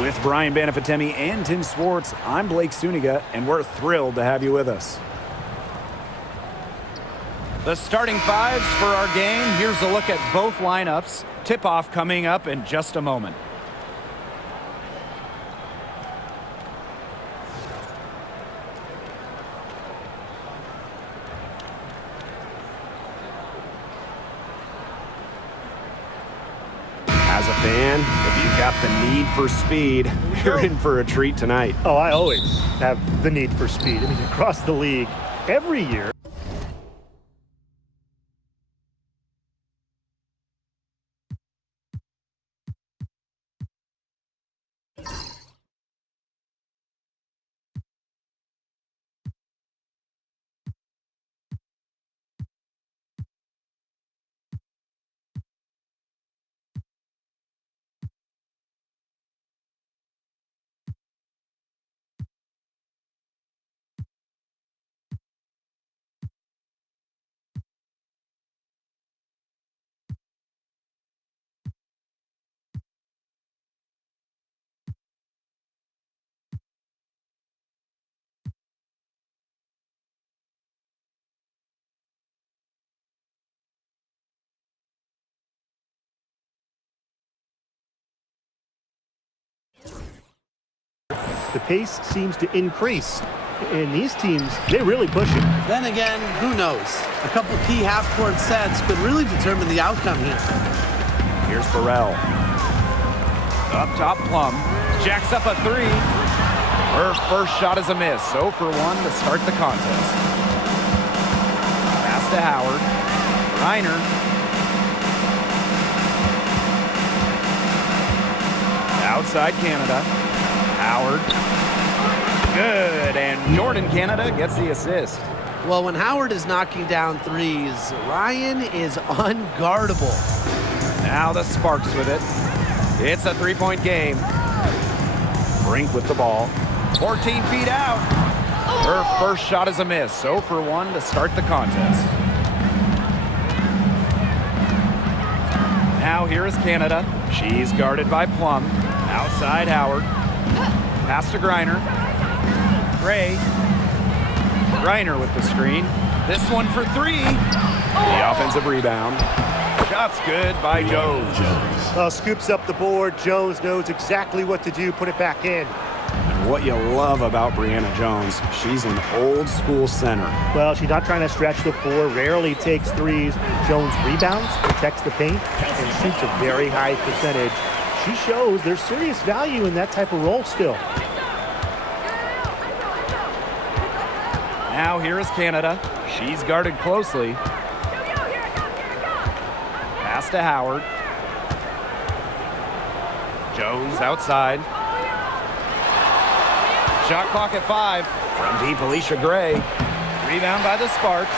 With Brian Banafitemi and Tim Swartz, I'm Blake Suniga, and we're thrilled to have you with us. The starting fives for our game. Here's a look at both lineups. Tip-off coming up in just a moment. As a fan, if you've got the need for speed, you're in for a treat tonight. Oh, I always have the need for speed. I mean, across the league, every year. The pace seems to increase, and these teams, they really push it. Then again, who knows? A couple key half-court sets could really determine the outcome here. Here's Burrell. Up top, Plum. Jacks up a three. Her first shot is a miss. 0 for 1 to start the contest. Pass to Howard. Reiner. Outside Canada. Howard. Good, and Jordan Canada gets the assist. Well, when Howard is knocking down threes, Ryan is unguardable. Now the Sparks with it. It's a three-point game. Brink with the ball. 14 feet out. Her first shot is a miss. 0 for 1 to start the contest. Now here is Canada. She's guarded by Plum. Outside Howard. Pass to Griner. Gray. Griner with the screen. This one for three. The offensive rebound. Shot's good by Jones. Scoops up the board. Jones knows exactly what to do. Put it back in. And what you love about Brianna Jones, she's an old-school center. Well, she's not trying to stretch the floor. Rarely takes threes. Jones rebounds, protects the paint, and shoots a very high percentage. She shows there's serious value in that type of role still. Now here is Canada. She's guarded closely. Pass to Howard. Jones outside. Shot clock at 5. From deep, Alicia Gray. Rebound by the Sparks.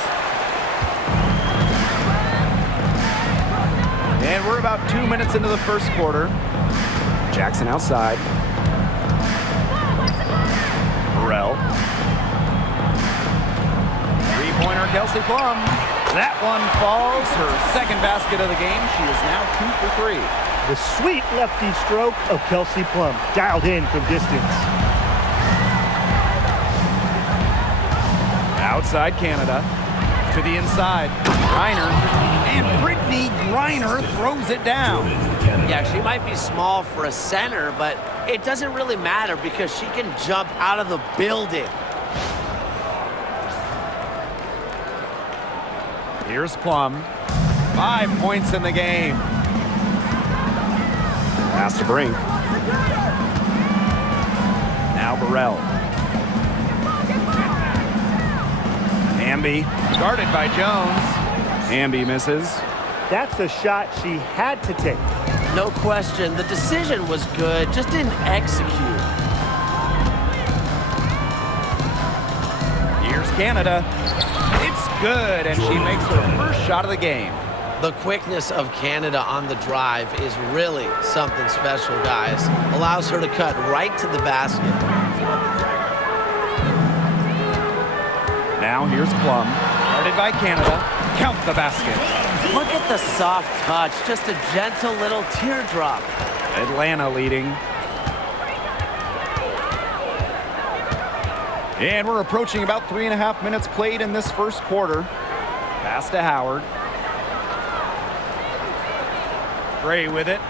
And we're about 2 minutes into the first quarter. Jackson outside. Burrell. Three-pointer, Kelsey Plum. That one falls. Her second basket of the game. She is now 2 for 3. The sweet lefty stroke of Kelsey Plum, dialed in from distance. Outside Canada. To the inside. Griner. And Brittany Griner throws it down. Yeah, she might be small for a center, but it doesn't really matter because she can jump out of the building. Here's Plum. 5 points in the game. Pass to Brink. Now Burrell. Hamby, guarded by Jones. Hamby misses. That's a shot she had to take. No question, the decision was good, just didn't execute. Here's Canada. It's good, and she makes her first shot of the game. The quickness of Canada on the drive is really something special, guys. Allows her to cut right to the basket. Now here's Plum, guarded by Canada. Count the basket. Look at the soft touch, just a gentle little teardrop. Atlanta leading. And we're approaching about 3.5 minutes played in this first quarter. Pass to Howard. Gray with it.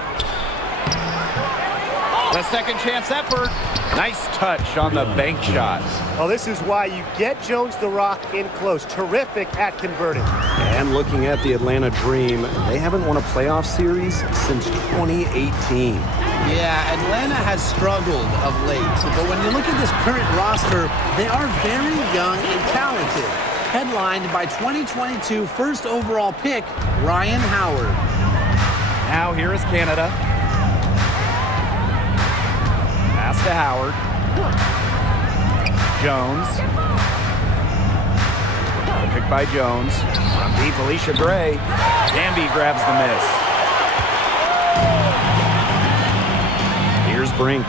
The second chance effort. Nice touch on the bank shot. Well, this is why you get Jones the Rock in close. Terrific at converting. And looking at the Atlanta Dream, they haven't won a playoff series since 2018. Yeah, Atlanta has struggled of late, but when you look at this current roster, they are very young and talented. Headlined by 2022 first overall pick, Ryan Howard. Now here is Canada. Pass to Howard. Jones. Picked by Jones. On deep, Alicia Gray. Danby grabs the miss. Here's Brink.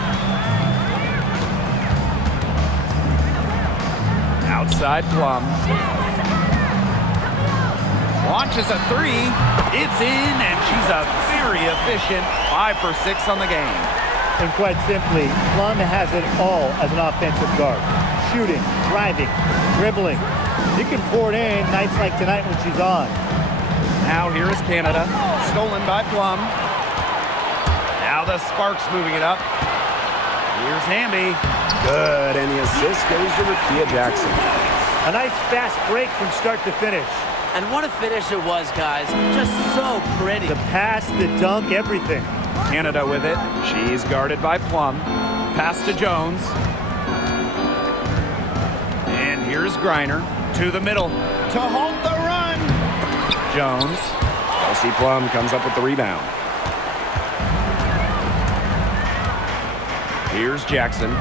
Outside Plum. Launches a three. It's in, and she's a very efficient 5 for 6 on the game. And quite simply, Plum has it all as an offensive guard. Shooting, driving, dribbling. You can pour it in nights like tonight when she's on. Now here is Canada. Stolen by Plum. Now the Sparks moving it up. Here's Hamby. Good, and the assist goes to Rickea Jackson. A nice fast break from start to finish. And what a finish it was, guys. Just so pretty. The pass, the dunk, everything. Canada with it. She's guarded by Plum. Pass to Jones. And here's Griner to the middle to halt the run. Jones. Kelsey Plum comes up with the rebound. Here's Jackson.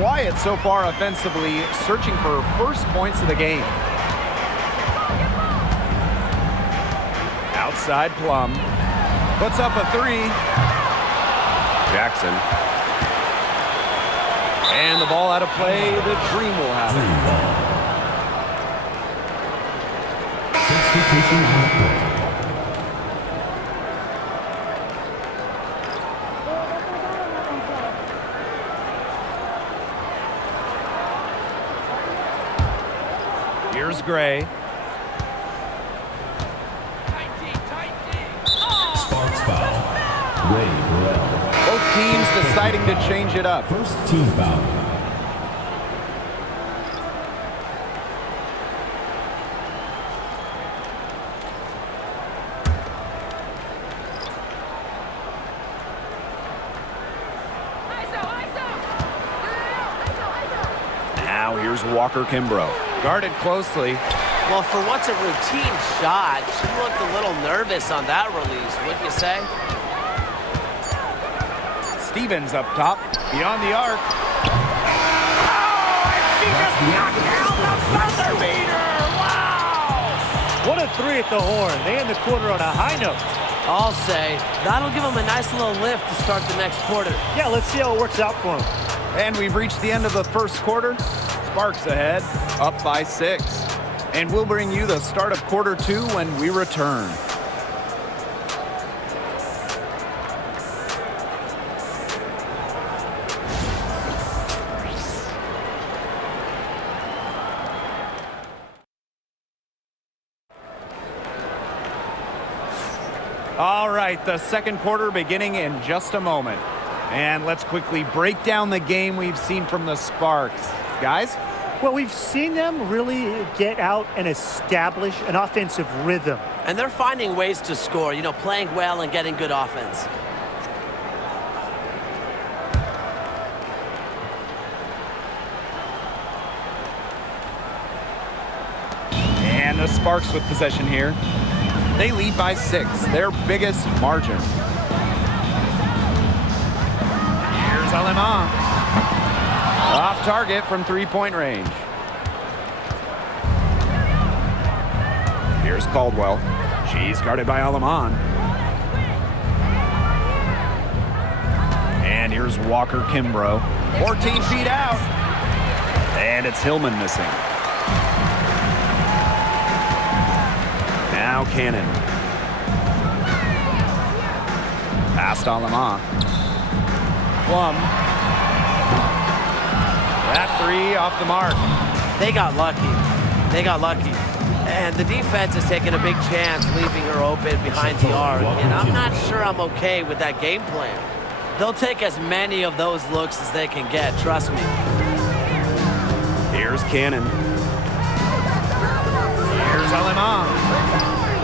Quiet so far offensively, searching for first points of the game. Outside Plum. Puts up a three. Jackson. And the ball out of play. The Dream will have it. Here's Gray. Sparks foul. Ray Burrell. Both teams deciding to change it up. First team foul. Now here's Walker Kimbrough. Guarded closely. Well, for what's a routine shot, she looked a little nervous on that release, wouldn't you say? Stevens up top, beyond the arc. Oh, and she just knocked down the buzzer beater! Wow! What a three at the horn. They end the quarter on a high note. I'll say, that'll give them a nice little lift to start the next quarter. Yeah, let's see how it works out for them. And we've reached the end of the first quarter. Sparks ahead, up by 6. And we'll bring you the start of quarter 2 when we return. All right, the second quarter beginning in just a moment. And let's quickly break down the game we've seen from the Sparks. Guys? Well, we've seen them really get out and establish an offensive rhythm. And they're finding ways to score, you know, playing well and getting good offense. And the Sparks with possession here. They lead by 6, their biggest margin. Here's Allemand. Off target from 3-point range. Here's Caldwell. She's guarded by Allemand. And here's Walker Kimbrough. 14 feet out. And it's Hillman missing. Now Cannon. Past Allemand. Plum. That three off the mark. They got lucky. They got lucky. And the defense is taking a big chance leaving her open behind the arc. And I'm not sure I'm okay with that game plan. They'll take as many of those looks as they can get, trust me. Here's Cannon. Here's Allemand.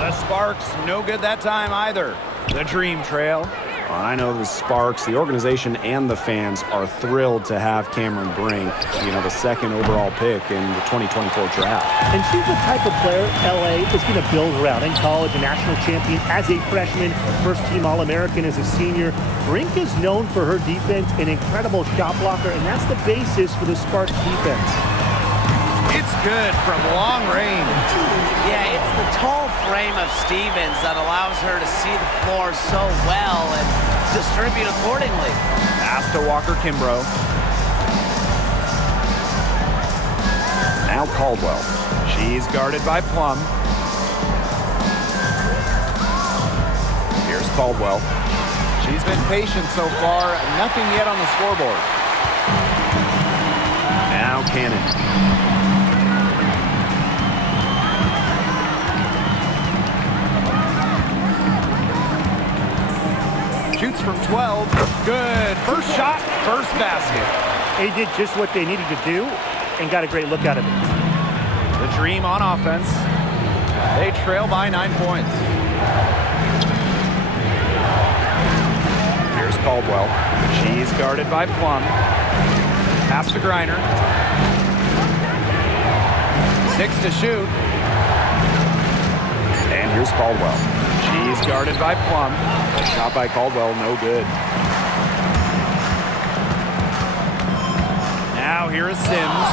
The Sparks, no good that time either. The Dream Trail. Well, I know the Sparks, the organization, and the fans are thrilled to have Cameron Brink, the second overall pick in the 2024 draft. And she's the type of player LA is going to build around. In college, a national champion as a freshman, first-team All-American as a senior. Brink is known for her defense, an incredible shot blocker, and that's the basis for the Sparks defense. It's good from long range. Yeah, it's the tall frame of Stevens that allows her to see the floor so well and distribute accordingly. Pass to Walker-Kimbrough. Now Caldwell. She's guarded by Plum. Here's Caldwell. She's been patient so far. Nothing yet on the scoreboard. Now Cannon. Shoots from 12. Good. First shot, first basket. They did just what they needed to do and got a great look out of it. The Dream on offense. They trail by 9 points. Here's Caldwell. She's guarded by Plum. Pass to Griner. 6 to shoot. And here's Caldwell. She's guarded by Plum. Shot by Caldwell, no good. Now here is Sims.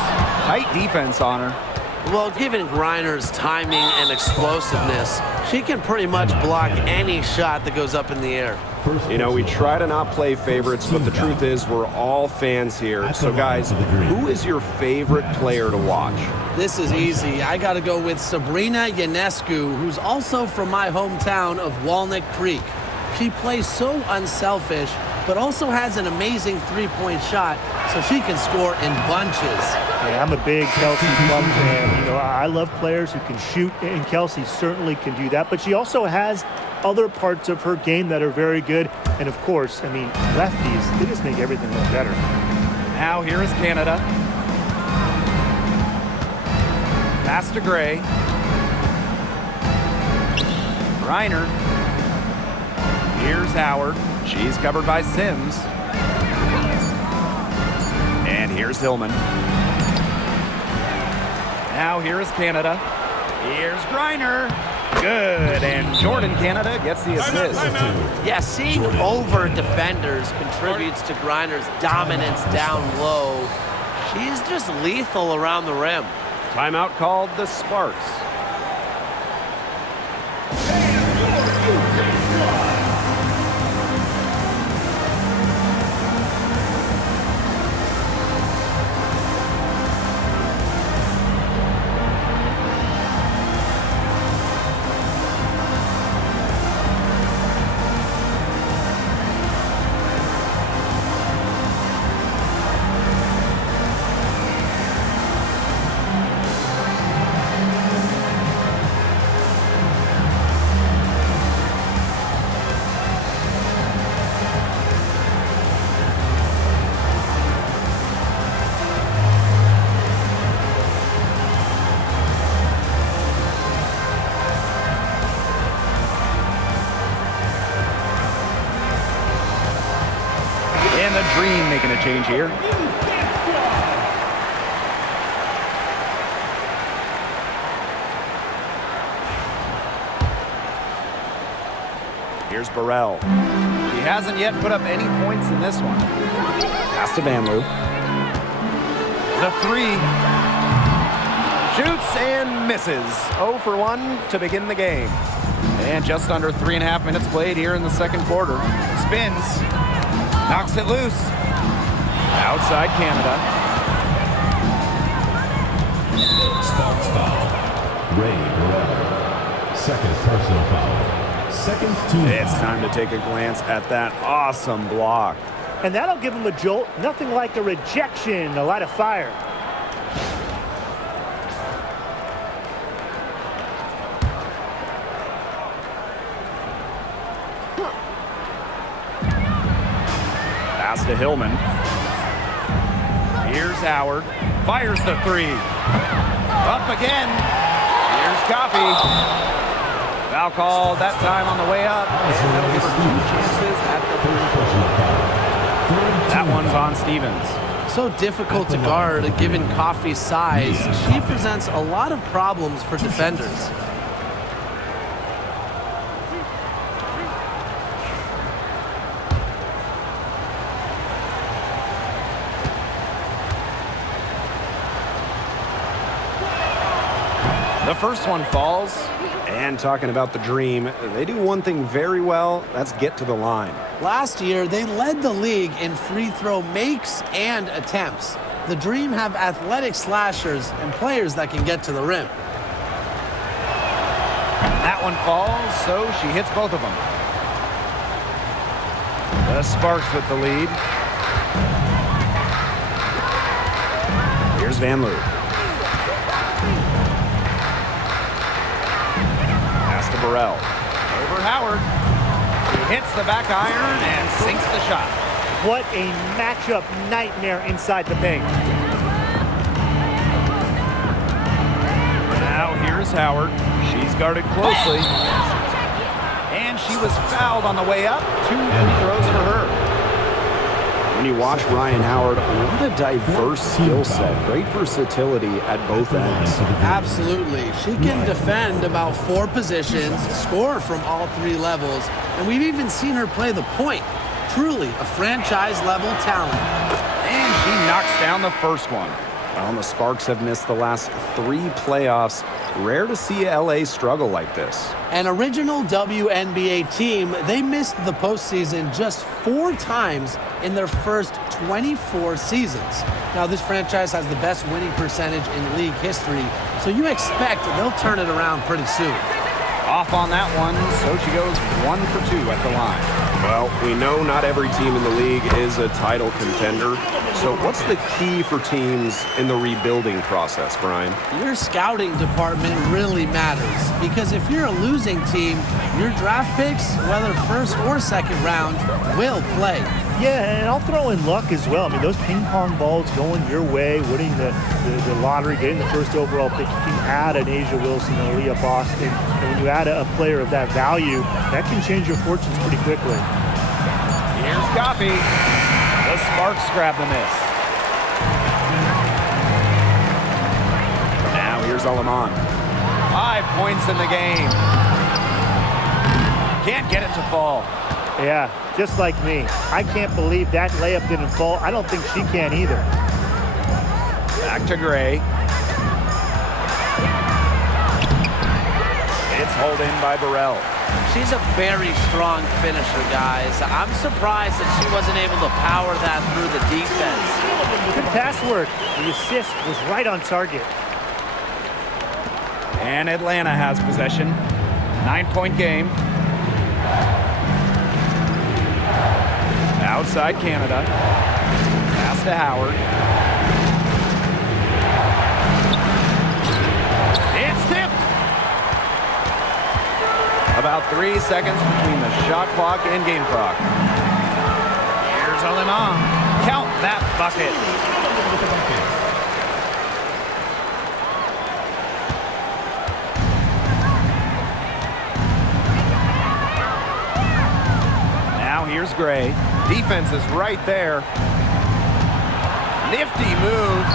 Tight defense on her. Well, given Griner's timing and explosiveness, she can pretty much block any shot that goes up in the air. We try to not play favorites, but the truth is we're all fans here. So, guys, who is your favorite player to watch? This is easy. I got to go with Sabrina Ionescu, who's also from my hometown of Walnut Creek. She plays so unselfish, but also has an amazing three-point shot, so she can score in bunches. Yeah, I'm a big Kelsey Plum fan. I love players who can shoot, and Kelsey certainly can do that. But she also has other parts of her game that are very good. And, of course, lefties, they just make everything look better. Now here is Canada. Pass to Gray. Griner. Here's Howard. She's covered by Sims. And here's Hillman. Now here is Canada. Here's Griner. Good. And Jordan Canada gets the assist. Yeah, seeing over defenders contributes to Griner's dominance down low. She's just lethal around the rim. Timeout called the Sparks. And the Dream making a change here. Here's Burrell. She hasn't yet put up any points in this one. Pass to Vanloo. The three. Shoots and misses. 0 for 1 to begin the game. And just under 3.5 minutes played here in the second quarter. Spins. Knocks it loose. Outside Canada. Sparks foul. Ray Burrell. Second personal foul. Second team It's foul. time to take a glance at that awesome block. And that'll give him a jolt. Nothing like a rejection to light a fire. Pass to Hillman. Here's Howard. Fires the three. Up again. Here's Coffey. Foul called that time on the way up. And that'll give her 2 chances at the free. That one's on Stevens. So difficult to guard given Coffey's size. She presents a lot of problems for defenders. The first one falls. And talking about the Dream, they do one thing very well. That's get to the line. Last year, they led the league in free throw makes and attempts. The Dream have athletic slashers and players that can get to the rim. That one falls, so she hits both of them. The Sparks with the lead. Here's Vanloo. Pass to Burrell. Over Howard. He hits the back iron and sinks the shot. What a matchup nightmare inside the paint. Now here's Howard. She's guarded closely. And she was fouled on the way up. 2 free throws for her. When you watch Ryan Howard, what a diverse skill set. Great versatility at both ends. Absolutely. She can defend about 4 positions, score from all 3 levels, and we've even seen her play the point. Truly a franchise-level talent. And she knocks down the first one. Well, the Sparks have missed the last 3 playoffs. Rare to see LA struggle like this. An original WNBA team, they missed the postseason just 4 times in their first 24 seasons. Now, this franchise has the best winning percentage in league history, so you expect they'll turn it around pretty soon. Off on that one, so she goes 1 for 2 at the line. Well, we know not every team in the league is a title contender. So what's the key for teams in the rebuilding process, Brian? Your scouting department really matters, because if you're a losing team, your draft picks, whether first or second round, will play. Yeah, and I'll throw in luck as well. I mean, those ping pong balls going your way, winning the lottery, getting the first overall pick, you can add an Asia Wilson and Aaliyah Boston. And when you add a player of that value, that can change your fortunes pretty quickly. Here's Coffey. The Sparks grab the miss. Now here's Allemand. 5 points in the game. Can't get it to fall. Yeah, just like me. I can't believe that layup didn't fall. I don't think she can either. Back to Gray. It's hauled in by Burrell. She's a very strong finisher, guys. I'm surprised that she wasn't able to power that through the defense. Good pass work. The assist was right on target. And Atlanta has possession. 9-point game. Outside Canada. Pass to Howard. It's tipped. About 3 seconds between the shot clock and game clock. Here's Allemand. Count that bucket. Now here's Gray. Defense is right there. Nifty move.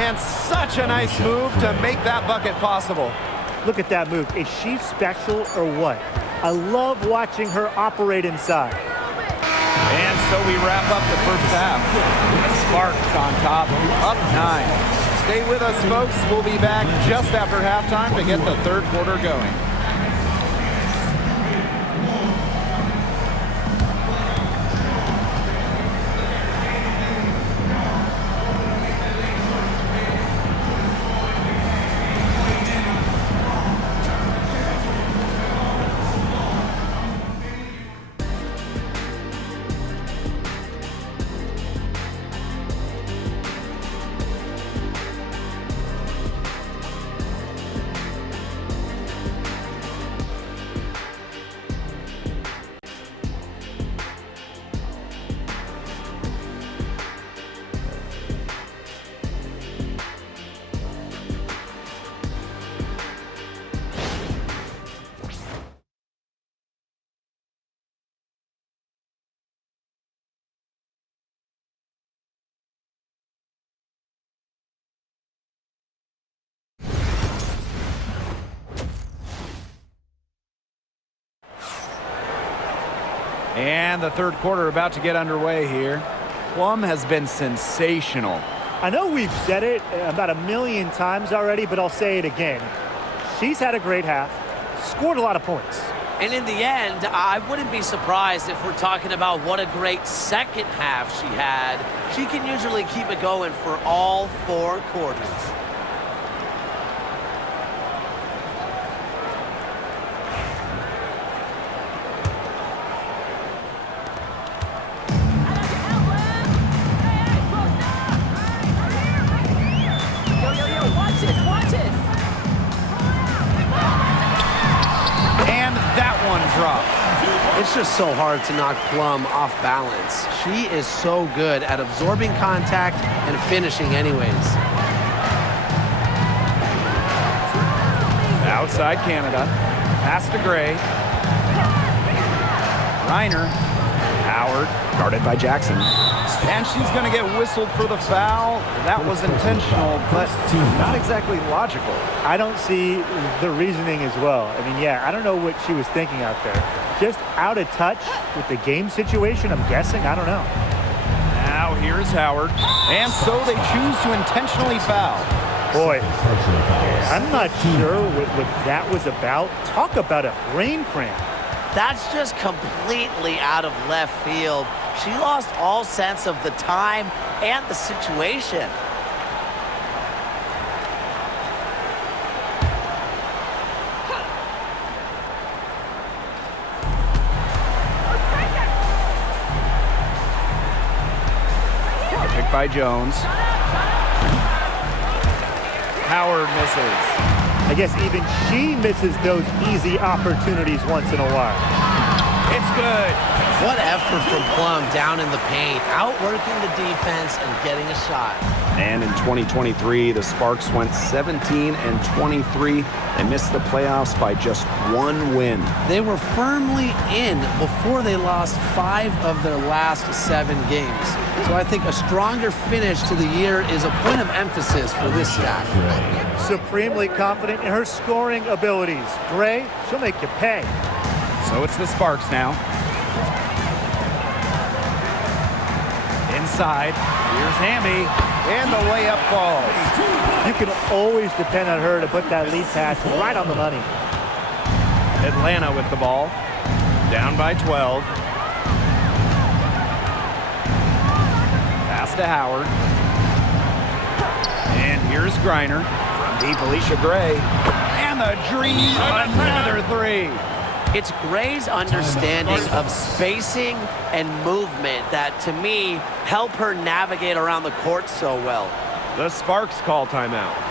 And such a nice move to make that bucket possible. Look at that move. Is she special or what? I love watching her operate inside. And so we wrap up the first half. Sparks on top, up 9. Stay with us, folks. We'll be back just after halftime to get the third quarter going. And the third quarter about to get underway here. Plum has been sensational. I know we've said it about 1,000,000 times already, but I'll say it again. She's had a great half, scored a lot of points. And in the end, I wouldn't be surprised if we're talking about what a great second half she had. She can usually keep it going for all 4 quarters. It's just so hard to knock Plum off balance. She is so good at absorbing contact and finishing anyways. Outside Canada. Pass to Gray. Reiner. Howard. Guarded by Jackson. And she's going to get whistled for the foul. That was intentional, but not exactly logical. I don't see the reasoning as well. I mean, yeah, I don't know what she was thinking out there. Just out of touch with the game situation, I'm guessing. I don't know. Now here's Howard. And so they choose to intentionally foul. Boy, I'm not sure what that was about. Talk about a brain cramp. That's just completely out of left field. She lost all sense of the time and the situation. Pick by Jones. Howard misses. I guess even she misses those easy opportunities once in a while. It's good. What effort from Plum down in the paint, outworking the defense and getting a shot. And in 2023, the Sparks went 17-23 and missed the playoffs by just 1 win. They were firmly in before they lost 5 of their last 7 games. So I think a stronger finish to the year is a point of emphasis for this staff. Supremely confident in her scoring abilities. Gray, she'll make you pay. So it's the Sparks now. Inside, here's Hamby, and the layup falls. You can always depend on her to put that lead pass right on the money. Atlanta with the ball, down by 12. Pass to Howard. And here's Griner from deep, Alicia Gray. And the dream, another 3. It's Gray's understanding of spacing and movement that, to me, help her navigate around the court so well. The Sparks call timeout.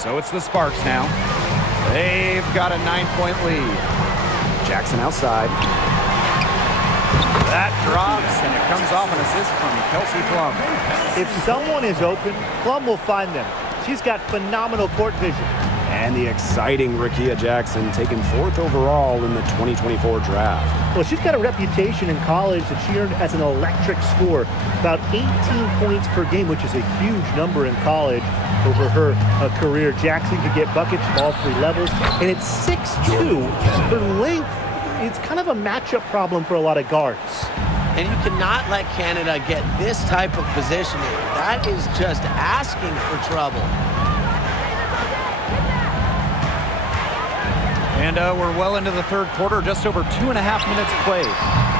So it's the Sparks now. They've got a 9-point lead. Jackson outside. That drops, and it comes off an assist from Kelsey Plum. If someone is open, Plum will find them. She's got phenomenal court vision. And the exciting Rickea Jackson taken 4th overall in the 2024 draft. Well, she's got a reputation in college that she earned as an electric scorer, about 18 points per game, which is a huge number in college over her career. Jackson could get buckets from all 3 levels, and it's 6'2". Her length, it's kind of a matchup problem for a lot of guards. And you cannot let Canada get this type of positioning. That is just asking for trouble. And we're well into the 3rd quarter, just over 2.5 minutes played.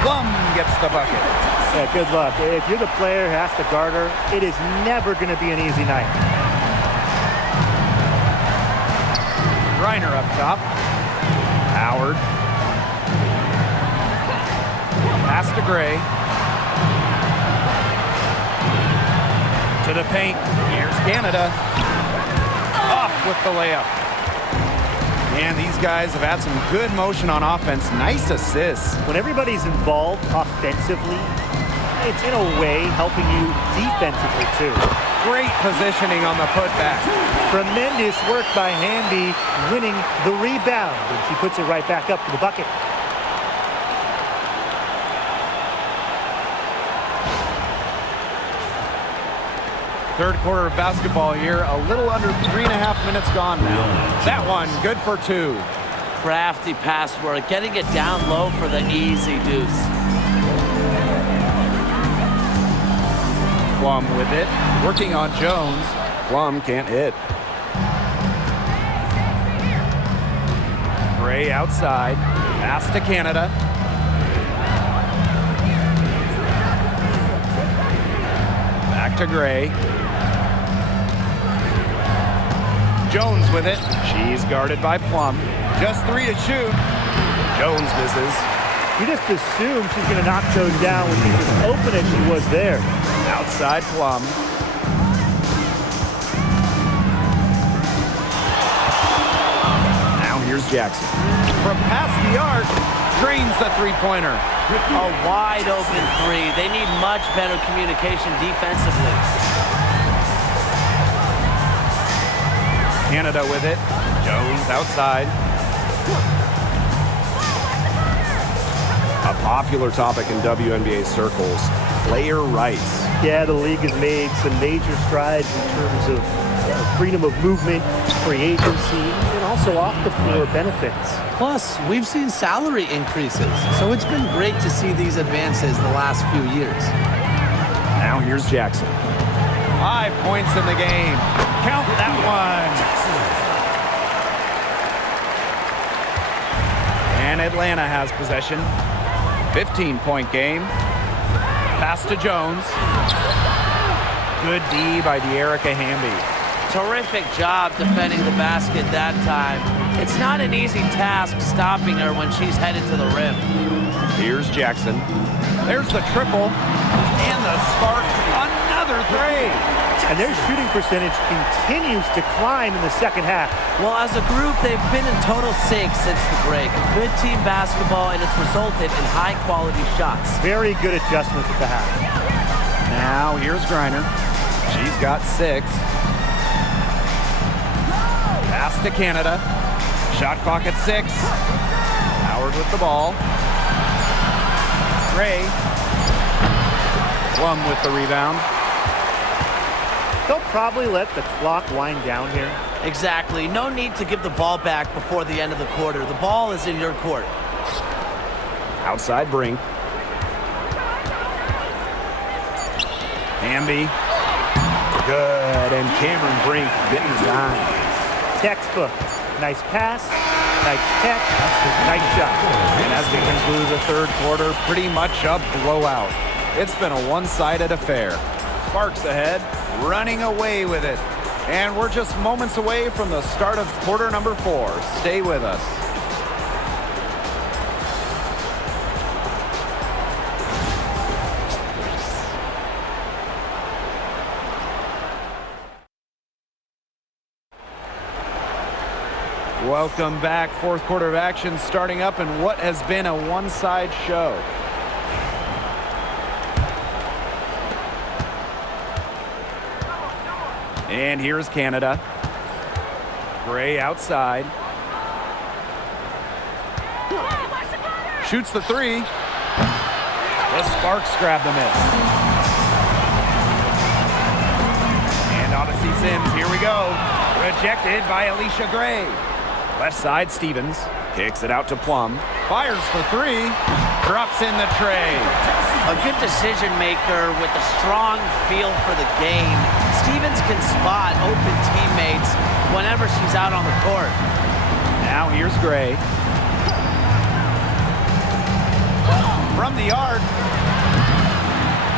Plum gets the bucket. Yeah, good luck. If you're the player who has to guard her, it is never going to be an easy night. Griner up top. Howard. Pass to Gray. To the paint. Here's Canada. Off with the layup. And these guys have had some good motion on offense. Nice assists. When everybody's involved offensively, it's in a way helping you defensively too. Great positioning on the putback. Tremendous work by Hamby, winning the rebound. And she puts it right back up to the bucket. Third quarter of basketball here, a little under 3.5 minutes gone now. That one, good for 2. Crafty pass work, getting it down low for the easy deuce. Plum with it, working on Jones. Plum can't hit. Gray outside, pass to Canada. Back to Gray. Jones with it. She's guarded by Plum. Just 3 to shoot. Jones misses. You just assume she's going to knock those down when she's as open as she was there. Outside Plum. Now here's Jackson. From past the arc, drains the three-pointer. A wide open 3. They need much better communication defensively. Canada with it. Jones outside. A popular topic in WNBA circles, player rights. Yeah, the league has made some major strides in terms of freedom of movement, free agency, and also off-the-floor benefits. Plus, we've seen salary increases, so it's been great to see these advances the last few years. Now here's Jackson. 5 points in the game. Count that one. And Atlanta has possession. 15-point game. Pass to Jones. Good D by De'Erica Hamby. Terrific job defending the basket that time. It's not an easy task stopping her when she's headed to the rim. Here's Jackson. There's the triple. And the spark. Another 3. And their shooting percentage continues to climb in the second half. Well, as a group, they've been in total sync since the break. Good team basketball, and it's resulted in high-quality shots. Very good adjustments at the half. Now, here's Griner. She's got 6. Pass to Canada. Shot clock at 6. Howard with the ball. Gray. Plum with the rebound. They'll probably let the clock wind down here. Exactly. No need to give the ball back before the end of the quarter. The ball is in your court. Outside Brink. Hamby. Good, and Cameron Brink getting his dime. Textbook. Nice pass, nice catch, nice shot. And as we conclude the third quarter, pretty much a blowout. It's been a one-sided affair. Sparks ahead, running away with it. And we're just moments away from the start of quarter number 4. Stay with us. Welcome back. Fourth quarter of action starting up in what has been a one-side show. And here's Canada. Gray outside. Shoots the three. The Sparks grab the miss. And Odyssey Sims, here we go. Rejected by Alicia Gray. Left side, Stevens. Kicks it out to Plum. Fires for three. Drops in the tray. A good decision maker with a strong feel for the game. Stevens can spot open teammates whenever she's out on the court. Now here's Gray. From the arc.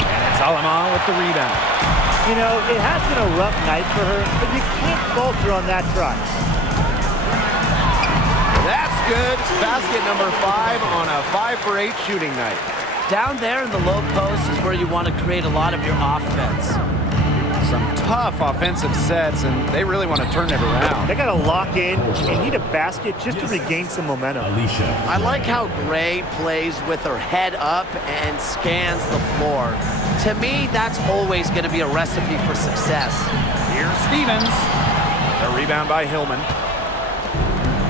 And it's Allemand with the rebound. You know, it has been a rough night for her, but you can't falter on that try. That's good. Basket number 5 on a 5 for 8 shooting night. Down there in the low post is where you want to create a lot of your offense. Some tough offensive sets, and they really want to turn it around. They got to lock in and need a basket just to regain some momentum. Alicia. I like how Gray plays with her head up and scans the floor. To me, that's always going to be a recipe for success. Here's Stevens. The rebound by Hillman.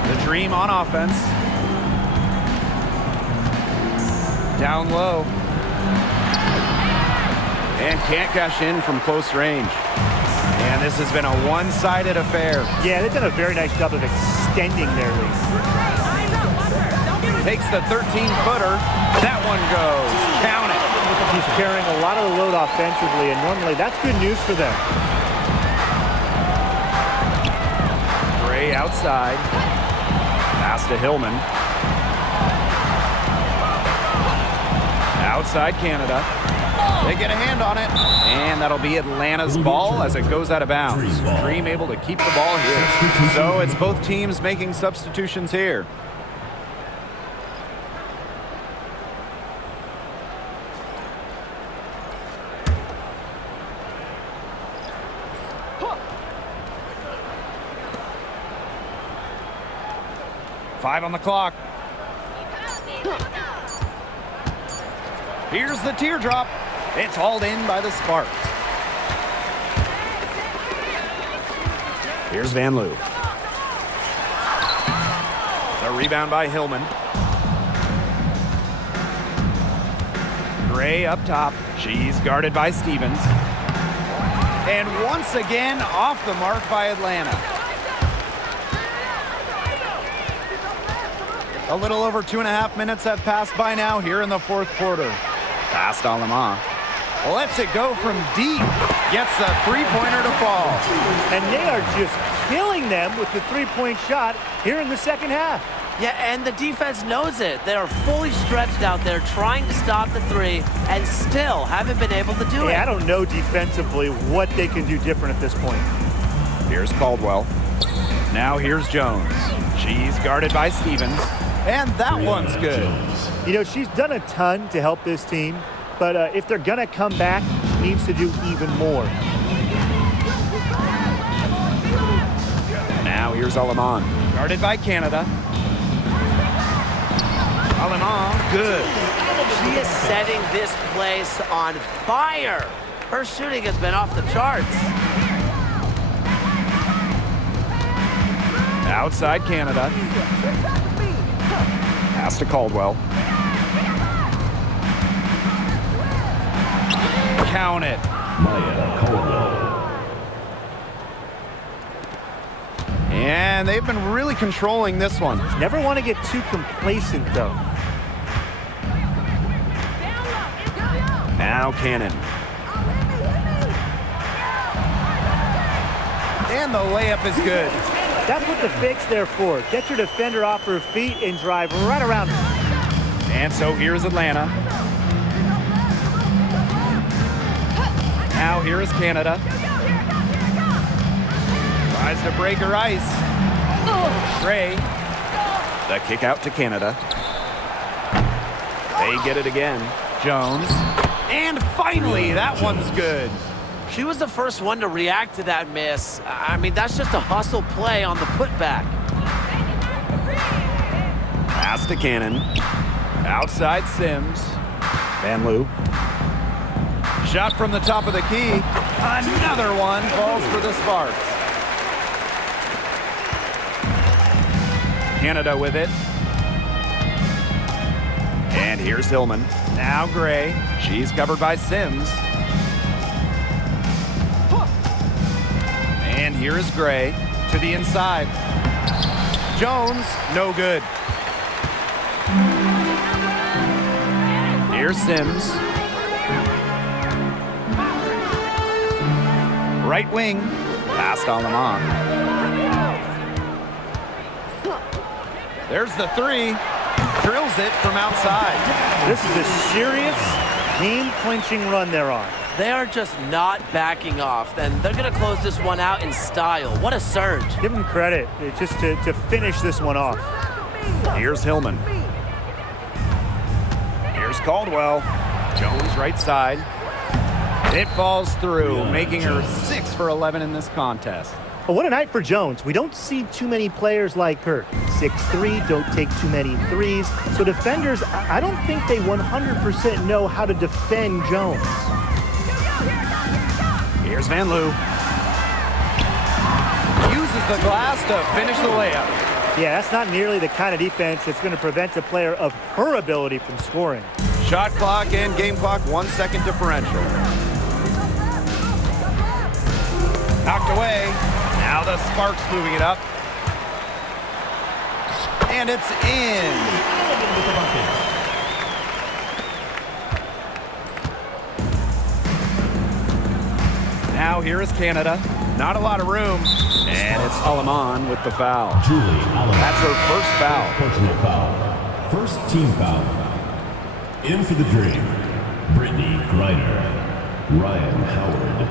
The Dream on offense. Down low. And can't cash in from close range. And this has been a one-sided affair. Yeah, they've done a very nice job of extending their lead. Takes the 13-footer. That one goes. Count it. She's carrying a lot of the load offensively, and normally that's good news for them. Gray outside. Pass to Hillman. Outside Canada. They get a hand on it, and that'll be Atlanta's ball as it goes out of bounds. Dream able to keep the ball here. So it's both teams making substitutions here. Five on the clock. Here's the teardrop. It's hauled in by the Sparks. Here's Vanloo. The rebound by Hillman. Gray up top. She's guarded by Stevens. And once again, off the mark by Atlanta. A little over 2.5 minutes have passed by now here in the fourth quarter. Past Allemand. Lets it go from deep. Gets a three-pointer to fall. And they are just killing them with the three-point shot here in the second half. Yeah, and the defense knows it. They are fully stretched out there trying to stop the three and still haven't been able to do it. I don't know defensively what they can do different at this point. Here's Caldwell. Now here's Jones. She's guarded by Stevens. And that one's good. You know, she's done a ton to help this team, but if they're going to come back, she needs to do even more. Now here's Allemand. Guarded by Canada. Allemand, good. She is setting this place on fire. Her shooting has been off the charts. Outside Canada. Pass to Caldwell. Count it. And they've been really controlling this one. Never want to get too complacent, though. Now Cannon. And the layup is good. That's what the fake's there for. Get your defender off her feet and drive right around her. And so here's Atlanta. Now here is Canada. Tries to break her ice. Gray. The kick out to Canada. They get it again. Jones. And finally, that one's good. She was the first one to react to that miss. I mean, that's just a hustle play on the putback. Pass to Cannon. Outside Sims. Vanloo. Shot from the top of the key. Another one falls for the Sparks. Canada with it. And here's Hillman. Now Gray. She's covered by Sims. And here is Gray to the inside. Jones, no good. Here's Sims. Right wing, past Allemand. There's the three. Drills it from outside. This is a serious game-clinching run they're on. They are just not backing off, and they're going to close this one out in style. What a surge. Give them credit just to finish this one off. Here's Hillman. Here's Caldwell. Jones right side. It falls through, making her 6 for 11 in this contest. Well, what a night for Jones. We don't see too many players like her. 6'3", don't take too many threes. So defenders, I don't think they 100% know how to defend Jones. Here's Vanloo. Uses the glass to finish the layup. Yeah, that's not nearly the kind of defense that's going to prevent a player of her ability from scoring. Shot clock and game clock, 1 second differential. Knocked away. Now the Sparks moving it up. And it's in. Now here is Canada. Not a lot of room. And it's Allemand with the foul. Julie Allemand. That's her first foul. Personal foul. First team foul. In for the Dream, Brittany Griner, Ryan Howard.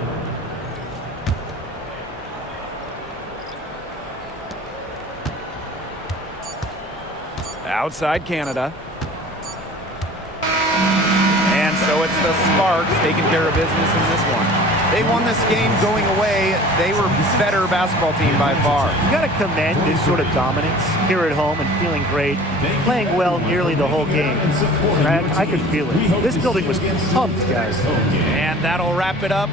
Outside Canada. And so it's the Sparks taking care of business in this one. They won this game going away. They were better basketball team by far. You got to commend this sort of dominance here at home and feeling great, playing well nearly the whole game. And I could feel it. This building was pumped, guys. And that'll wrap it up.